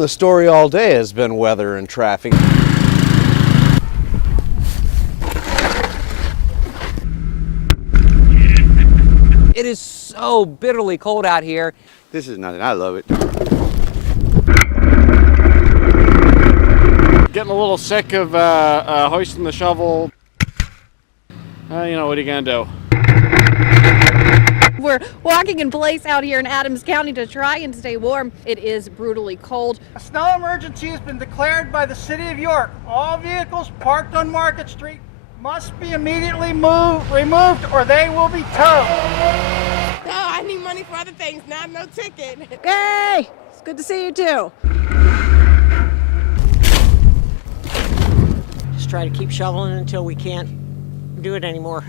The story all day has been weather and traffic. It is so bitterly cold out here. This is nothing. I love it. Getting a little sick of hoisting the shovel. You know, what are you going to do? We're walking in place out here in Adams County to try and stay warm. It is brutally cold. A snow emergency has been declared by the City of York. All vehicles parked on Market Street must be immediately removed or they will be towed. No, I need money for other things, not no ticket. Hey, it's good to see you too. Just try to keep shoveling until we can't do it anymore.